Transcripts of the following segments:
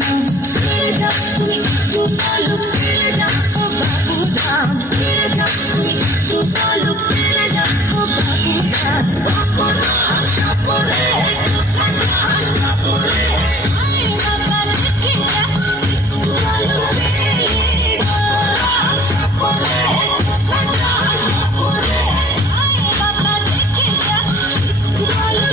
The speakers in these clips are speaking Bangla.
না ছেড়ে যাও তুমি একটু বলো ছেড়ে যাও ও বাবু ধাম ছেড়ে যাও তুমি একটু বলো ছেড়ে যাও ও বাবু ধাম বাপুরা সাপুরে কোথায় যাস বাপুরে আয় বাবা দেখে যা বলো ছেড়ে বাপুরা সাপুরে কোথায় যাস বাপুরে আয় বাবা দেখে যা বলো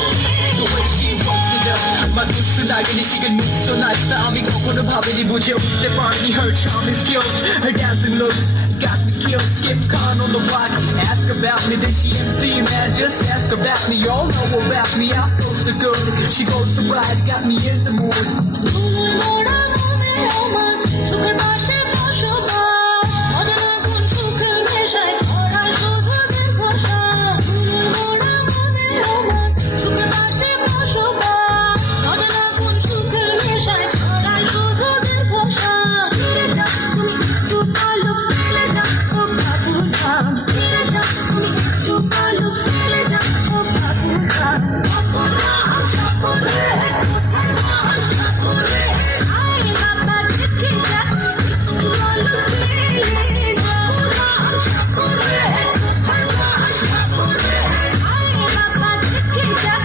The way she walks it up মানুষও লাগেনি she can move so nice তা আমি কখনো ভাবিনি বুঝে উঠতে পারিনি her charming skills her dancing looks got me killed skip con on the block ask about me then she MC man just ask about me y'all know about me I feel so good she goes so right got me in the mood ফুলের মোড়া মনে আমার চোখের পাশে বসবাস অজানা কোন সুখের নেশায় ছড়ায় শুধু দীর্ঘশ্বাস ফুলের মোড়া মনে আমার চোখের পাশে বসবাস অজানা কোন সুখের নেশায় ছড়ায় শুধু দীর্ঘশ্বাস ফিরে যাও তুমি একটু বলো ফেলে যাও ও বাবু ধাম ফিরে যাও তুমি একটু বলো ফেলে যাও ও বাবু ধাম বাপুরা সাপুরে কোথায় যাস বাপুরে আয় বাবা দেখে যা বলো ছেড়ে বাপুরা সাপুরে কোথায় যাস বাপুরে আয় বাবা দেখে যা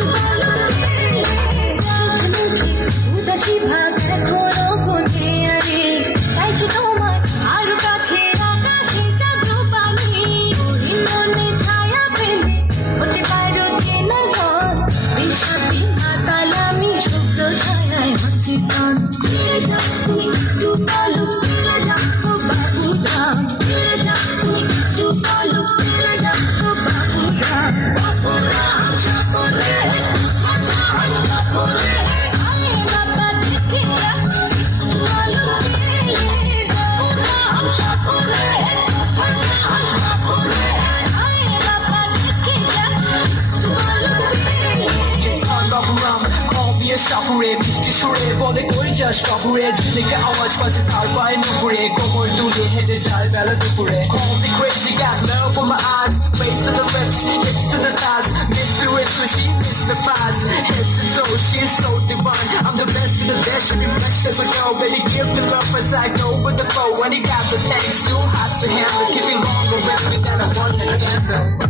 বলো ছেড়ে চোখ মুখে উদাসী ভাব এখনো কোনে আরে চাইছি তোমায় আরো কাছে আকাশে চাঁদ পানি ওই মনে ছায়া ফেলে হতে পারো চেনা জন বিষাদী মাতাল আমি শুভ্র ছায়ায় অচেতন ফিরে যাও তুমি একটু বলো ফিরে যাও ও বাবু ধাম ফিরে যাও তুমি একটু বলো ফিরে যাও ও বাবু ধাম বাপুরা সাপুরে কোথায় যাস বাপুরে আয় বাবা দেখে যা বলো ছেড়ে বাপুরা সাপুরে কোথায় যাস বাপুরে আয় বাবা দেখে যা বলো ছেড়ে tongue off around call me a সাপুরে মিষ্টি সুরে বলে কই যাস সাপুরে ঝিলিকে আওয়াজ বাজে তার পায়ে নুপুরে কোমর দুলে হেঁটে যায় বেলা দুপুরে call me crazy got love for my eyes face to the lips hips to the thighs miss to it so she mystifies head to toe she's so divine I'm the best in the best she be fresh as a girl baby give the love as I go with the flow when he got the taste too hot to handle keep it longer resting than I want to handle